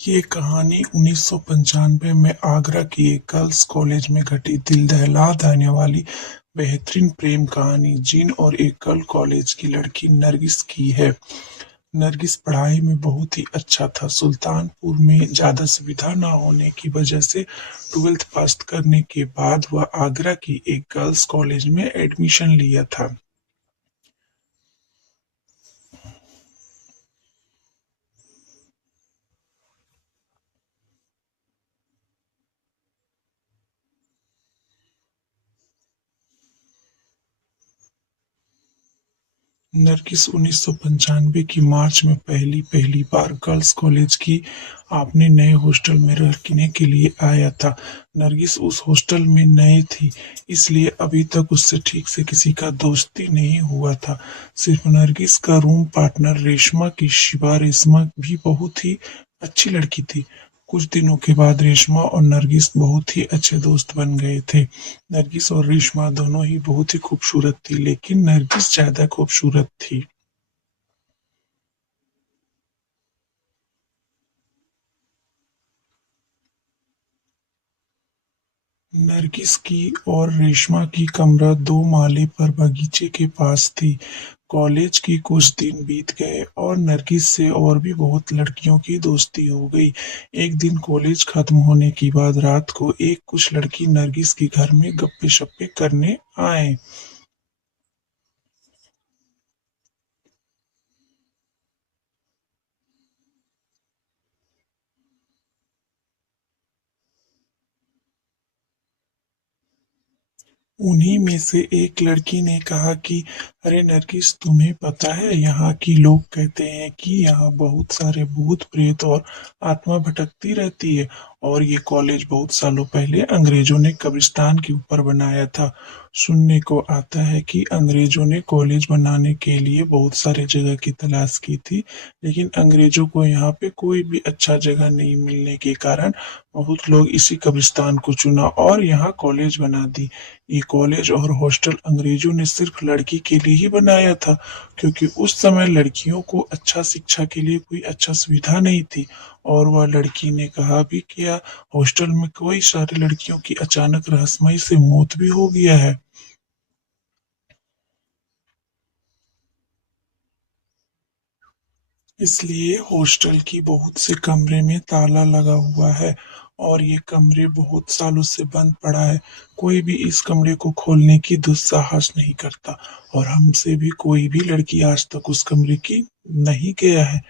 ये कहानी 1995 में आगरा की एक गर्ल्स कॉलेज में घटी दिल दहला देने वाली बेहतरीन प्रेम कहानी जिन और एक गर्ल कॉलेज की लड़की नरगिस की है। नरगिस पढ़ाई में बहुत ही अच्छा था। सुल्तानपुर में ज्यादा सुविधा न होने की वजह से 12th पास करने के बाद वह आगरा की एक गर्ल्स कॉलेज में एडमिशन लिया था। नरगिस 1995 की मार्च में पहली पहली बार गर्ल्स कॉलेज की अपने नए हॉस्टल में रहने के लिए आया था। नरगिस उस हॉस्टल में नए थी, इसलिए अभी तक उससे ठीक से किसी का दोस्ती नहीं हुआ था। सिर्फ नरगिस का रूम पार्टनर रेशमा की शिवा रेशमा भी बहुत ही अच्छी लड़की थी। कुछ दिनों के बाद रेशमा और नरगिस बहुत ही अच्छे दोस्त बन गए थे। नरगिस और रेशमा दोनों ही बहुत ही खूबसूरत थी, लेकिन नरगिस ज्यादा खूबसूरत थी। नरगिस की और रेशमा की कमरा 2 माले पर बगीचे के पास थी। कॉलेज की कुछ दिन बीत गए और नरगिस से और भी बहुत लड़कियों की दोस्ती हो गई। एक दिन कॉलेज खत्म होने की बाद रात को एक कुछ लड़की नरगिस के घर में गप्पे शप्पे करने आए। उन्हीं में से एक लड़की ने कहा कि अरे नरगिस, तुम्हें पता है यहाँ की लोग कहते हैं कि यहाँ बहुत सारे भूत प्रेत और आत्मा भटकती रहती है, और ये कॉलेज बहुत सालों पहले अंग्रेजों ने कब्रिस्तान के ऊपर बनाया था। सुनने को आता है कि अंग्रेजों ने कॉलेज बनाने के लिए बहुत सारे जगह की तलाश की थी, लेकिन अंग्रेजों को यहाँ पे कोई भी अच्छा जगह नहीं मिलने के कारण बहुत लोग इसी कब्रिस्तान को चुना और यहाँ कॉलेज बना दी। ये कॉलेज और हॉस्टल अंग्रेजों ने सिर्फ लड़की के लिए ही बनाया था, क्योंकि उस समय लड़कियों को अच्छा शिक्षा के लिए कोई अच्छा सुविधा नहीं थी। और वह लड़की ने कहा भी किया, हॉस्टल में कई सारी लड़कियों की अचानक रहस्यमय से मौत भी हो गया है। इसलिए हॉस्टल की बहुत से कमरे में ताला लगा हुआ है और ये कमरे बहुत सालों से बंद पड़ा है। कोई भी इस कमरे को खोलने की दुस्साहस नहीं करता, और हमसे भी कोई भी लड़की आज तक उस कमरे की नहीं गया है।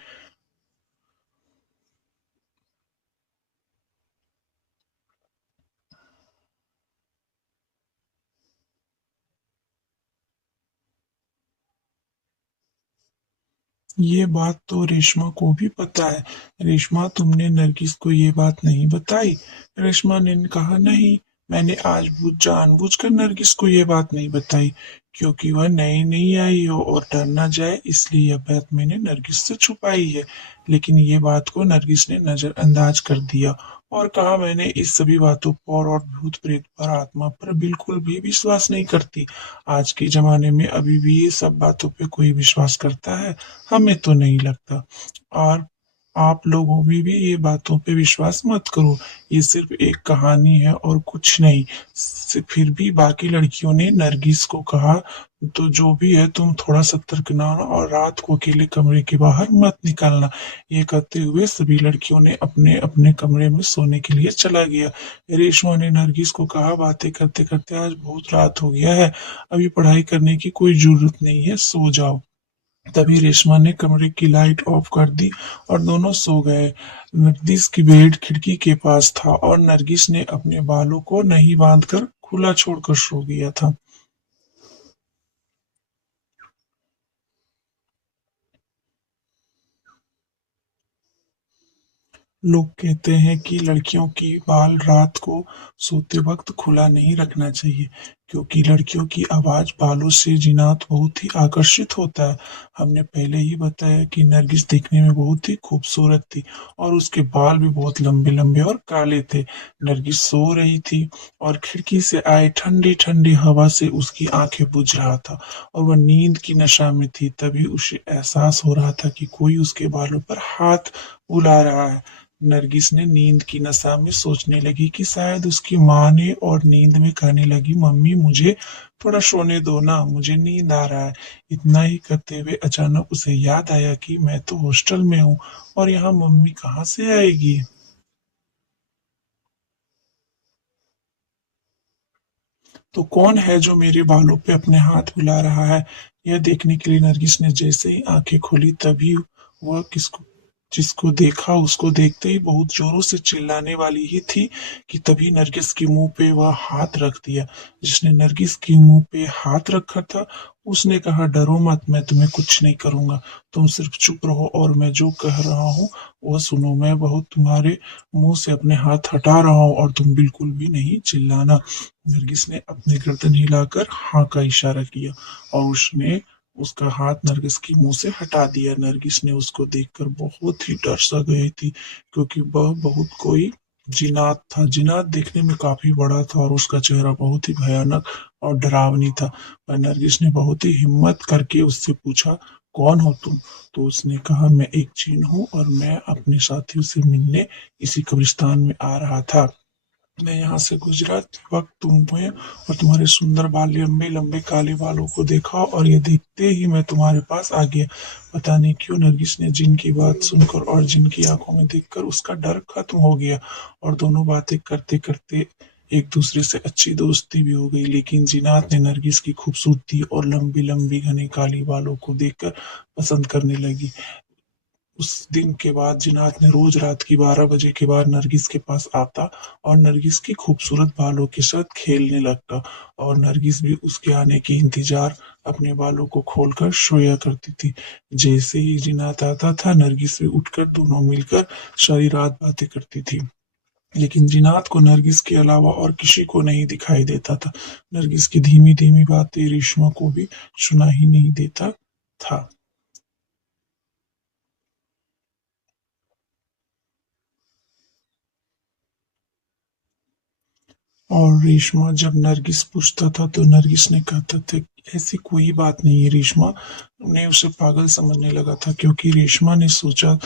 ये बात तो रेशमा को भी पता है। रेशमा, तुमने नरगिस को ये बात नहीं बताई? रेशमा ने कहा, नहीं, मैंने आज जानबूझकर नरगिस को ये बात नहीं बताई, क्योंकि वह नई नई आई हो और डर ना जाए, इसलिए यह बात मैंने नरगिस से छुपाई है। लेकिन ये बात को नरगिस ने नजरअंदाज कर दिया और कहा, मैंने इस सभी बातों पर और भूत प्रेत पर आत्मा पर बिल्कुल भी विश्वास नहीं करती। आज के जमाने में अभी भी ये सब बातों पे कोई विश्वास करता है? हमें तो नहीं लगता। और आप लोगों भी ये बातों पे विश्वास मत करो। ये सिर्फ एक कहानी है और कुछ नहीं। फिर भी बाकी लड़कियों ने नरगिस को कहा, तो जो भी है तुम थोड़ा सतर्क ना होना और रात को अकेले कमरे के बाहर मत निकलना। ये कहते हुए सभी लड़कियों ने अपने अपने कमरे में सोने के लिए चला गया। रेशमा ने नरगिस को कहा, बातें करते करते आज बहुत रात हो गया है, अभी पढ़ाई करने की कोई जरूरत नहीं है, सो जाओ। तभी रेशमा ने कमरे की लाइट ऑफ कर दी और दोनों सो गए। नरगिस की बेड खिड़की के पास था और नरगिस ने अपने बालों को नहीं बांधकर खुला छोड़कर सो गया था। लोग कहते हैं कि लड़कियों की बाल रात को सोते वक्त खुला नहीं रखना चाहिए, क्योंकि लड़कियों की आवाज बालों से जिनात बहुत ही आकर्षित होता है। हमने पहले ही बताया कि नरगिस दिखने में बहुत ही खूबसूरत थी और उसके बाल भी बहुत लंबे लंबे और काले थे। नरगिस सो रही थी और खिड़की से आए ठंडी ठंडी हवा से उसकी आंखें बुझ रहा था और वह नींद की नशा में थी। तभी उसे एहसास हो रहा था कि कोई उसके बालों पर हाथ बुला रहा है। नरगिस ने नींद की नशा में सोचने लगी कि शायद उसकी माँ ने, और नींद में कहने लगी, मम्मी मुझे थोड़ा सोने दो ना, मुझे नींद आ रहा है। इतना ही करते हुए अचानक उसे याद आया कि मैं तो हॉस्टल में हूँ और यहाँ मम्मी कहाँ से आएगी। तो कौन है जो मेरे बालों पे अपने हाथ बुला रहा है। यह देखने के लिए नरगिस ने जैसे ही आंखें खोली तभी वह किसको जिसको देखा उसको देखते ही बहुत जोरों से चिल्लाने वाली ही थी कि तभी नरगिस के मुंह पे वह हाथ रख दिया। जिसने नरगिस के मुंह पे हाथ रखा था उसने कहा, डरो मत, मैं तुम्हें कुछ नहीं करूंगा। तुम सिर्फ चुप रहो और मैं जो कह रहा हूँ वह सुनो। मैं बहुत तुम्हारे मुंह से अपने हाथ हटा रहा हूँ और तुम बिल्कुल भी नहीं चिल्लाना। नरगिस ने अपनी गर्दन हिलाकर हाँ का इशारा किया और उसने उसका हाथ नरगिस के मुंह से हटा दिया। नरगिस ने उसको देखकर बहुत ही डर सा गई थी क्योंकि वह बहुत कोई जिन्नात था। जिन्नात देखने में काफी बड़ा था और उसका चेहरा बहुत ही भयानक और डरावनी था। पर नरगिस ने बहुत ही हिम्मत करके उससे पूछा, कौन हो तुम। तो उसने कहा, मैं एक जिन हूँ और मैं अपने साथियों से मिलने इसी कब्रिस्तान में आ रहा था। मैं यहाँ से गुजरा वक्त तुम्हें और तुम्हारे सुंदर बाल, लंबे लंबे काले बालों को देखा और ये देखते ही मैं तुम्हारे पास आ गया। पता नहीं क्यों नरगिस ने जिन की बात सुनकर और जिन की आंखों में देखकर उसका डर खत्म हो गया और दोनों बातें करते करते एक दूसरे से अच्छी दोस्ती भी हो गई। लेकिन जिनात ने नरगिस की खूबसूरती और लंबी लंबी घने काली बालों को देखकर पसंद करने लगी। उस दिन के बाद जिनात ने रोज रात की 12 बजे के बाद नरगिस के पास आता और नरगिस की खूबसूरत बालों के साथ खेलने लगता और नरगिस भी उसके आने के इंतजार अपने बालों को खोलकर सोया करती थी। जैसे ही जिनात आता था नरगिस भी उठकर दोनों मिलकर सारी रात बातें करती थी। लेकिन जिनात को नरगिस के अलावा और किसी को नहीं दिखाई देता था। नरगिस की धीमी धीमी बातें रेशमा को भी सुना ही नहीं देता था। और रेशमा जब नरगिस पूछता था तो नरगिस ने कहता था कि ऐसी कोई बात नहीं है। रेशमा ने उसे पागल समझने लगा था क्योंकि रेशमा ने सोचा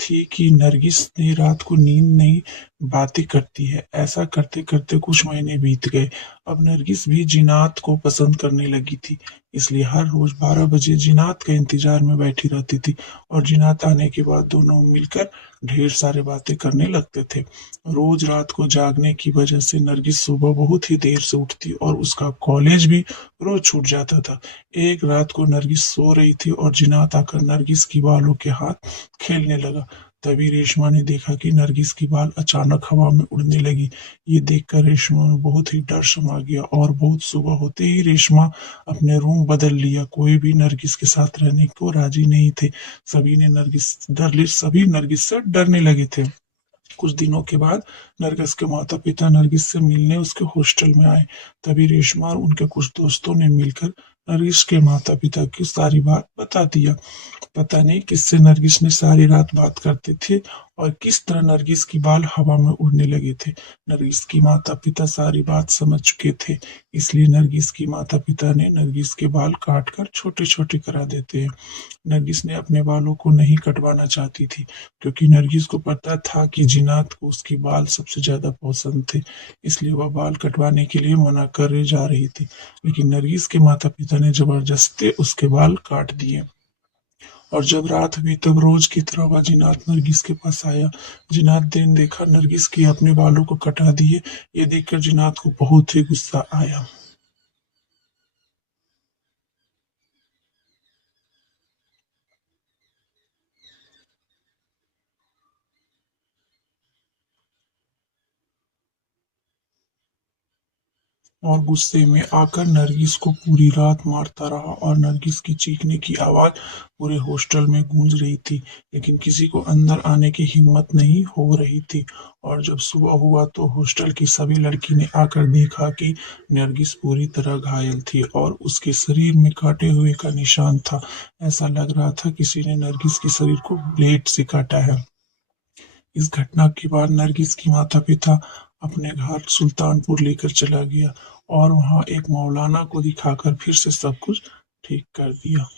थी कि नरगिस ने रात को नींद नहीं बातें करती है। ऐसा करते करते कुछ महीने बीत गए। अब नरगिस भी जिनात को पसंद करने लगी थी, इसलिए हर रोज 12 बजे जिनात के इंतजार में बैठी रहती थी और जिनात आने के बाद दोनों मिलकर ढेर सारे बातें करने लगते थे। रोज रात को जागने की वजह से नरगिस सुबह बहुत ही देर से उठती और उसका कॉलेज भी रोज छूट जाता था। एक रात को नरगिस सो रही थी और जिनात आकर नरगिस की बालों के हाथ खेलने लगा। तभी रेशमा ने देखा कि नरगिस की बाल अचानक हवा में उड़ने लगी। ये देखकर रेशमा में बहुत ही डर समा गया और बहुत सुबह होते ही रेशमा अपने रूम बदल लिया। कोई भी नरगिस के साथ रहने को राजी नहीं थे। सभी नरगिस से डरने लगे थे। कुछ दिनों के बाद नरगिस के माता पिता नरगिस से मिलने उसके हॉस्टल में आए। तभी रेशमा और उनके कुछ दोस्तों ने मिलकर नरगिस के माता पिता की सारी बात बता दिया। पता नहीं किससे नरगिस ने सारी रात बात करते थे और किस तरह नरगिस की बाल हवा में उड़ने लगे थे। नरगिस की माता पिता सारी बात समझ चुके थे, इसलिए नरगिस की माता पिता ने नरगिस के बाल काट कर छोटे छोटे करा देते हैं। नरगिस ने अपने बालों को नहीं कटवाना चाहती थी क्योंकि नरगिस को पता था कि जिनात को उसके बाल सबसे ज्यादा पसंद थे, इसलिए वह बाल कटवाने के लिए मना करे जा रही थी। लेकिन नरगिस के माता पिता ने जबरदस्ती उसके बाल काट दिए। और जब रात हुई तब रोज की तरह वह जिनात नरगिस के पास आया। जिनात ने देखा नरगिस की अपने बालों को कटा दिए। ये देखकर जिनात को बहुत ही गुस्सा आया। और गुस्से में आकर नरगिस को पूरी रात मारता रहा और नरगिस की चीखने की आवाज पूरे हॉस्टल में गूंज रही थी, लेकिन किसी को अंदर आने की हिम्मत नहीं हो रही थी। और जब सुबह हुआ तो हॉस्टल की सभी लड़की ने आकर देखा कि नरगिस पूरी तरह घायल थी और उसके शरीर में काटे हुए का निशान था। ऐसा लग रहा था किसी ने नरगिस के शरीर को ब्लेड से काटा है। इस घटना के बाद नरगिस की माता पिता अपने घर सुल्तानपुर लेकर चला गया और वहां एक मौलाना को दिखाकर फिर से सब कुछ ठीक कर दिया।